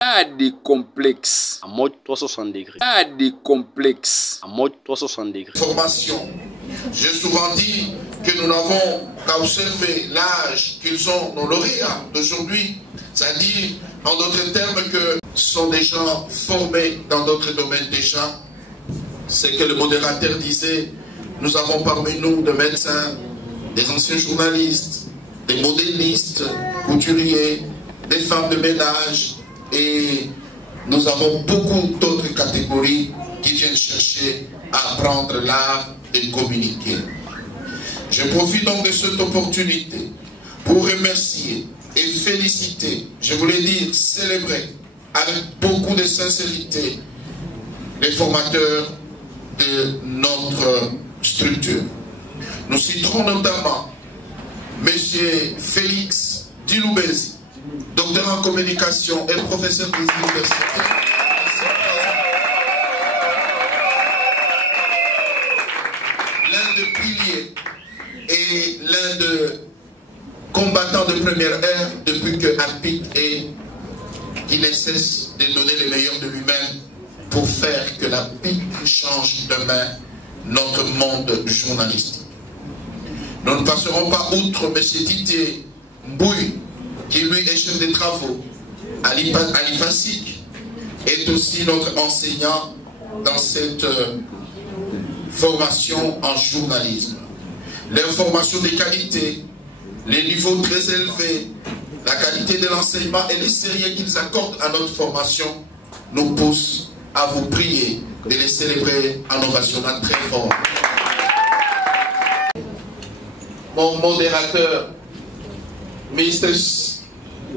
A des complexes. En mode 360 degrés. A des complexes. En mode 360 degrés. Formation. J'ai souvent dit que nous n'avons qu'à observer l'âge qu'ils ont, nos lauréats d'aujourd'hui. C'est-à-dire, en d'autres termes, que ce sont des gens formés dans d'autres domaines déjà. C'est que le modérateur disait, nous avons parmi nous des médecins, des anciens journalistes, des modélistes, couturiers, des femmes de ménage, et nous avons beaucoup d'autres catégories qui viennent chercher à apprendre l'art de communiquer. Je profite donc de cette opportunité pour remercier et féliciter, je voulais dire célébrer avec beaucoup de sincérité les formateurs de notre structure. Nous citerons notamment M. Félix Diloubezi, docteur en communication et professeur des universités. L'un des piliers et l'un des combattants de première ère depuis que APIC est, il ne cesse de donner le meilleur de lui-même pour faire que l'APIC change demain notre monde journalistique. Nous ne passerons pas outre M. Tité Mbouy, qui lui est chef des travaux à l'IFASIC, est aussi notre enseignant dans cette formation en journalisme. L'information de qualité, les niveaux très élevés, la qualité de l'enseignement et les sérieux qu'ils accordent à notre formation nous poussent à vous prier de les célébrer en ovationnant très fort. Mon modérateur, Mr.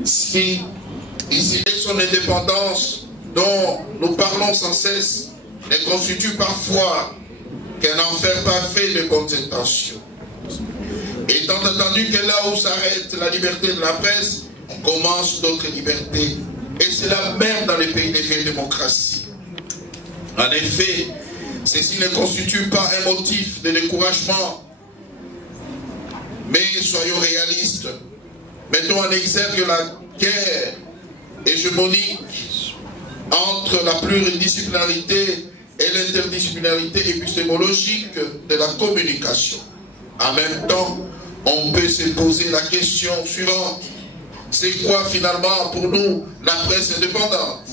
Ski, ici, et son indépendance dont nous parlons sans cesse, ne constitue parfois qu'un enfer parfait de bonnes intentions. Étant entendu que là où s'arrête la liberté de la presse, commence d'autres libertés. Et c'est la même dans les pays des vieilles démocraties. En effet, ceci ne constitue pas un motif de découragement. Mais soyons réalistes. Mettons en exergue la guerre hégémonique entre la pluridisciplinarité et l'interdisciplinarité épistémologique de la communication. En même temps, on peut se poser la question suivante. C'est quoi finalement pour nous la presse indépendante?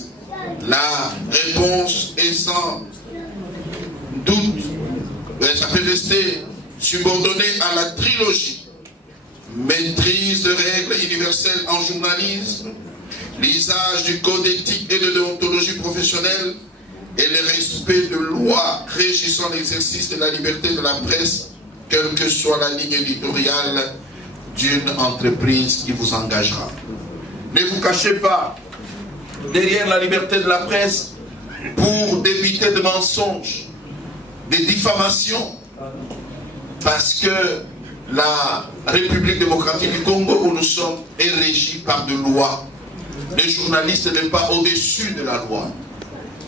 La réponse est sans doute, ça peut rester subordonné à la trilogie. Maîtrise de règles universelles en journalisme, l'usage du code éthique et de déontologie professionnelle et le respect de lois régissant l'exercice de la liberté de la presse, quelle que soit la ligne éditoriale d'une entreprise qui vous engagera. Ne vous cachez pas derrière la liberté de la presse pour débiter de mensonges, des diffamations, parce que la République démocratique du Congo où nous sommes est régie par des lois. Le journaliste n'est pas au-dessus de la loi.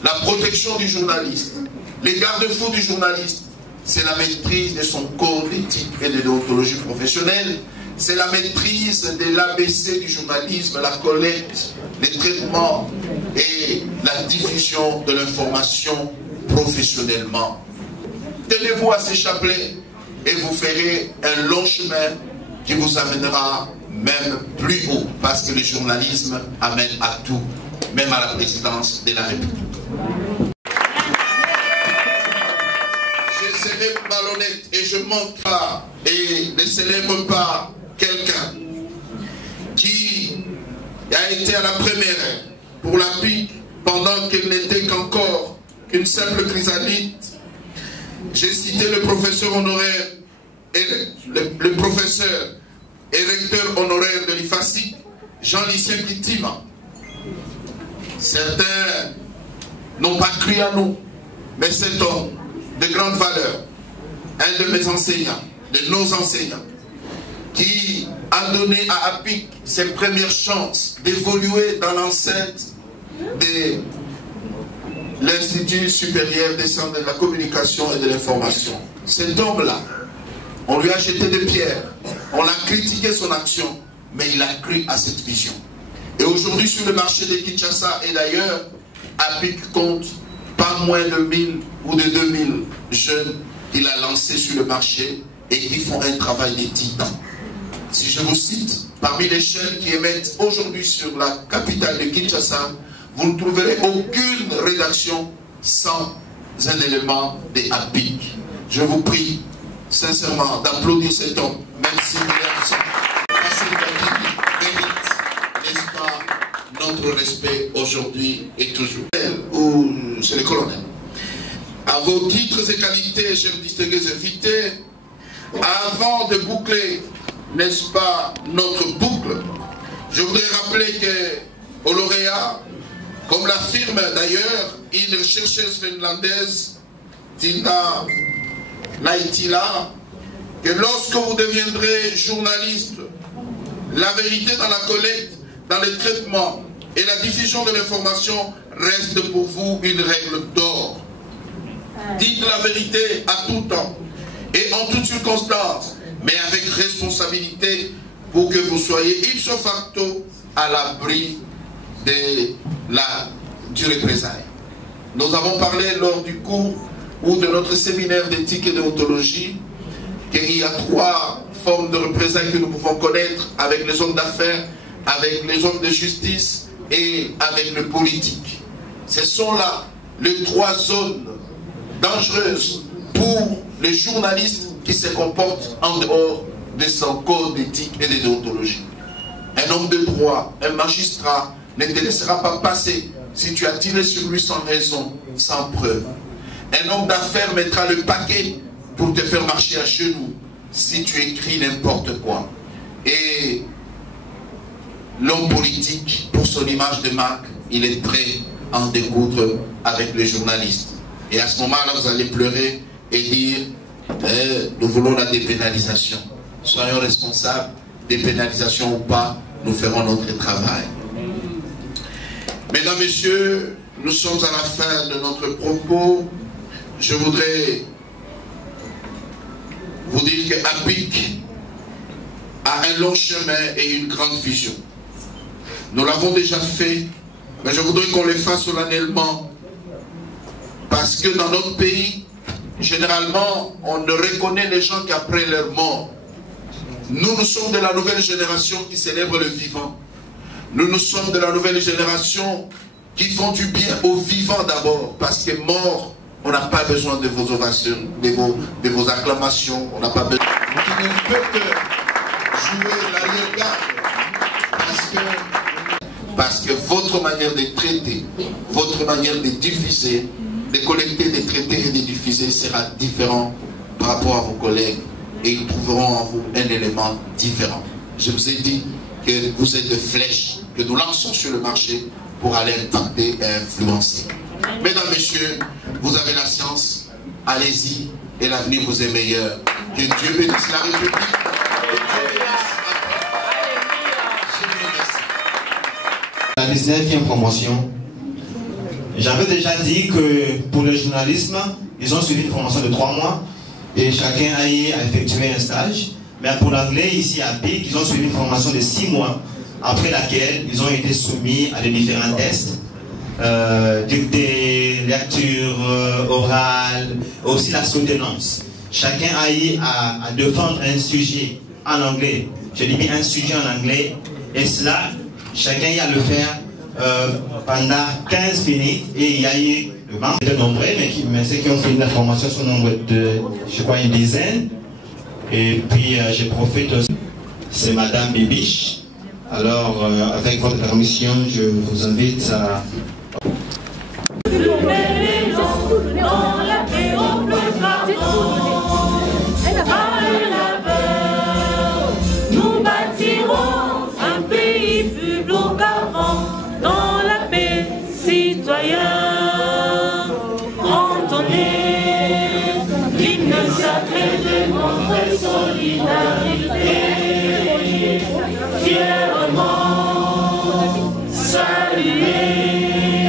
La protection du journaliste, les garde-fous du journaliste, c'est la maîtrise de son code éthique et de déontologie professionnelle, c'est la maîtrise de l'ABC du journalisme, la collecte, les traitements et la diffusion de l'information professionnellement. Tenez-vous à ces chapelets et vous ferez un long chemin qui vous amènera même plus haut, parce que le journalisme amène à tout, même à la présidence de la République. Je serai malhonnête et je ne manque pas et ne célèbre pas quelqu'un qui a été à la première pour la PIC pendant qu'elle n'était qu'encore une simple chrysalide. J'ai cité le professeur honoraire et le professeur et recteur honoraire de l'IFASIC, Jean-Lucien Kitima. Certains n'ont pas cru à nous, mais cet homme de grande valeur, un de mes enseignants, de nos enseignants, qui a donné à APIC ses premières chances d'évoluer dans l'enceinte de l'Institut supérieur des sciences de la communication et de l'information. Cet homme-là, on lui a jeté des pierres, on a critiqué son action, mais il a cru à cette vision. Et aujourd'hui, sur le marché de Kinshasa et d'ailleurs, APIC compte pas moins de 1000 ou de 2000 jeunes qu'il a lancés sur le marché et qui font un travail de titan. Si je vous cite, parmi les jeunes qui émettent aujourd'hui sur la capitale de Kinshasa, vous ne trouverez aucune rédaction sans un élément des APIC. Je vous prie sincèrement d'applaudir cet homme, même si n'est-ce pas notre respect aujourd'hui et toujours. Ou c'est le colonel. À vos titres et qualités, chers distingués invités, avant de boucler, n'est-ce pas, notre boucle, je voudrais rappeler que au lauréat, comme l'affirme d'ailleurs une chercheuse finlandaise, Tina Laitila, que lorsque vous deviendrez journaliste, la vérité dans la collecte, dans le traitement et la diffusion de l'information reste pour vous une règle d'or. Dites la vérité à tout temps et en toutes circonstances, mais avec responsabilité pour que vous soyez ipso facto à l'abri du représailles. Nous avons parlé lors du cours ou de notre séminaire d'éthique et déontologie qu'il y a 3 formes de représailles que nous pouvons connaître avec les hommes d'affaires, avec les hommes de justice et avec le politique. Ce sont là les 3 zones dangereuses pour les journalistes qui se comportent en dehors de son code d'éthique et de déontologie. Un homme de droit, un magistrat, ne te laissera pas passer si tu as tiré sur lui sans raison, sans preuve. Un homme d'affaires mettra le paquet pour te faire marcher à genoux si tu écris n'importe quoi. Et l'homme politique, pour son image de marque, il est prêt à en découdre avec les journalistes. Et à ce moment-là, vous allez pleurer et dire nous voulons la dépénalisation. Soyons responsables, dépénalisation ou pas, nous ferons notre travail. Mesdames, Messieurs, nous sommes à la fin de notre propos. Je voudrais vous dire que APIC a un long chemin et une grande vision. Nous l'avons déjà fait, mais je voudrais qu'on le fasse solennellement parce que dans notre pays, généralement, on ne reconnaît les gens qu'après leur mort. Nous sommes de la nouvelle génération qui célèbre le vivant. Nous sommes de la nouvelle génération qui font du bien aux vivants d'abord, parce que mort, on n'a pas besoin de vos ovations, de vos acclamations, on n'a pas besoin. Qui ne peut que jouer l'arrière-garde, parce que votre manière de traiter, votre manière de diffuser, de collecter, de traiter et de diffuser sera différent par rapport à vos collègues et ils trouveront en vous un élément différent. Je vous ai dit que vous êtes des flèches que nous lançons sur le marché pour aller impacter et influencer. Mesdames, Messieurs, vous avez la science, allez-y et l'avenir vous est meilleur. Que Dieu bénisse la République. La 19e promotion. J'avais déjà dit que pour le journalisme, ils ont suivi une formation de 3 mois et chacun a effectué un stage. Mais pour l'anglais, ici à APIC, ils ont suivi une formation de 6 mois, après laquelle ils ont été soumis à des différents tests, dictée, lecture orale, aussi la soutenance. Chacun a eu à défendre un sujet en anglais. Je dis bien un sujet en anglais, et cela, chacun a à le faire pendant 15 minutes, et il y a eu le membre de nombreux, mais ceux qui ont fini la formation sont nombre de, je crois, une dizaine. Et puis je profite aussi, c'est Madame Bibiche. Alors avec votre permission, je vous invite à... Nous bâtirons un pays plus beau qu'avant, dans la paix, citoyens. Entonnez l'hymne sacré de notre solidarité, fièrement saluer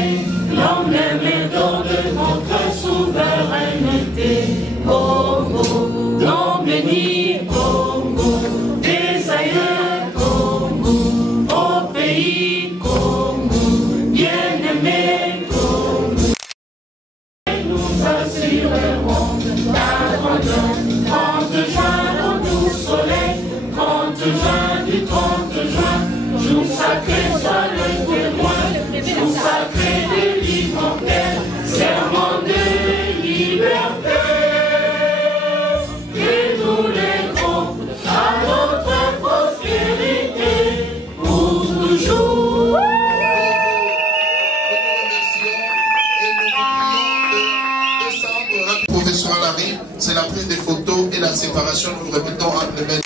c'est la prise des photos et la séparation, nous répétons entre les mains.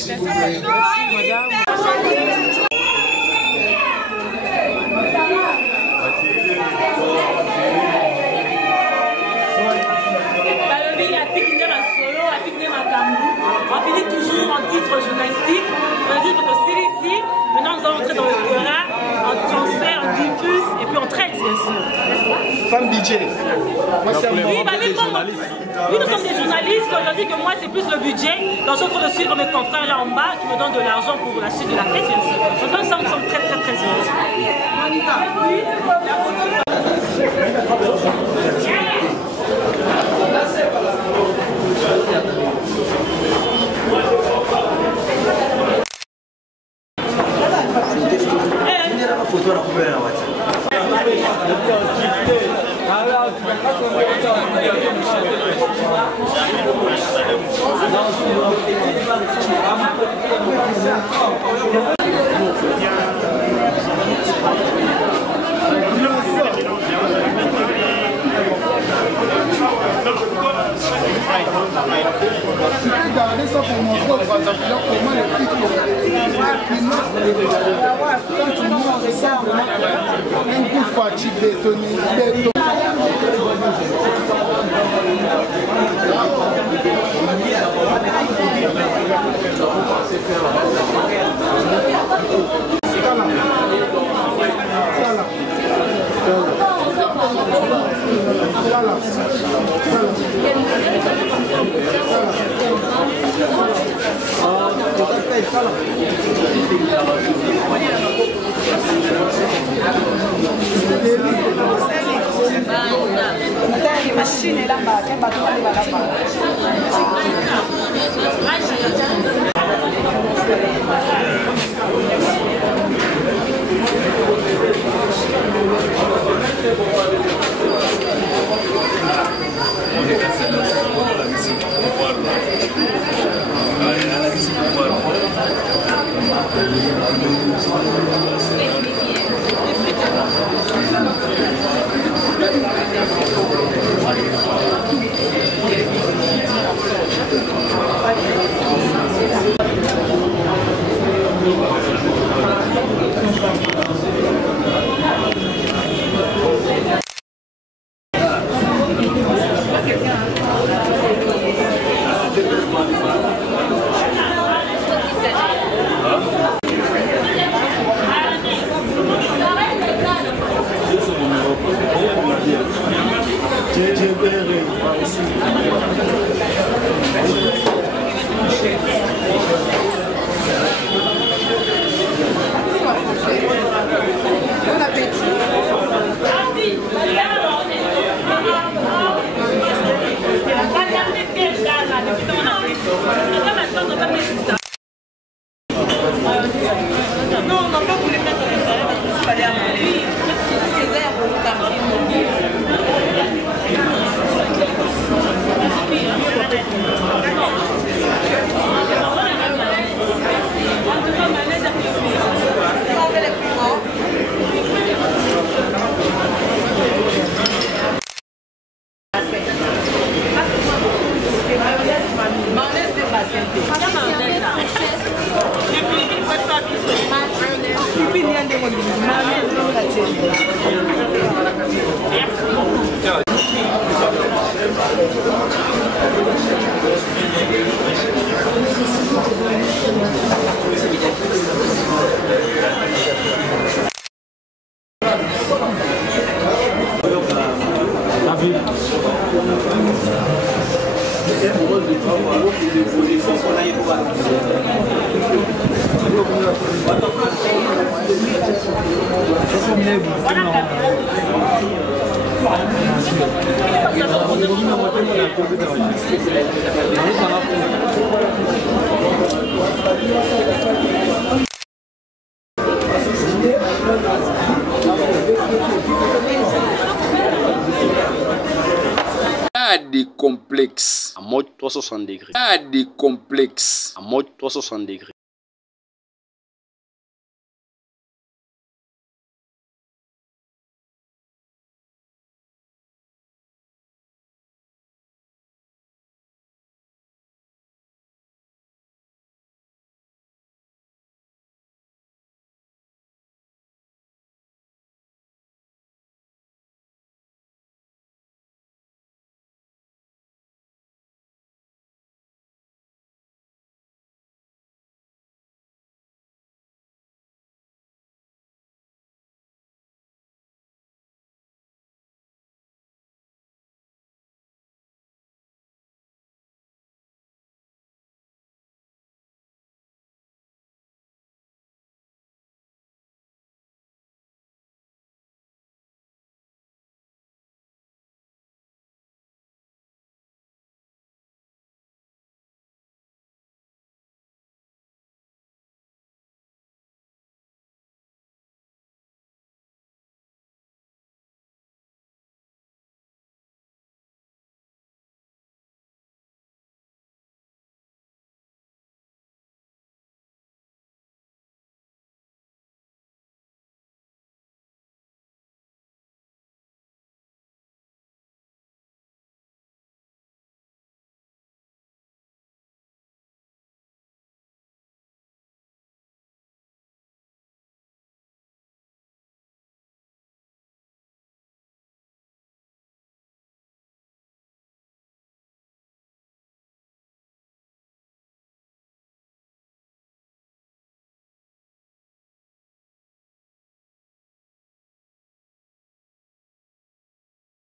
S'il vous plaît. On finit toujours en titre journalistique. On dit que c'est ici. Maintenant, nous allons entrer dans le terrain, on transfère, on diffuse et puis on traite, bien sûr. Femme DJ. Moi, c'est oui, nous sommes des journalistes. On dit que moi, c'est plus le budget. Donc, je suis en train de suivre mes confrères là en bas qui me donnent de l'argent pour la suite de la fête, bien sûr. Donc, nous sommes très, très, très heureux. Regardez ça pour montrer aux voisins comment les filles quand tu montres ça vraiment un coup fatigue bétonné. Des complexes. En mode 360 degrés. Des complexes. En mode 360 degrés.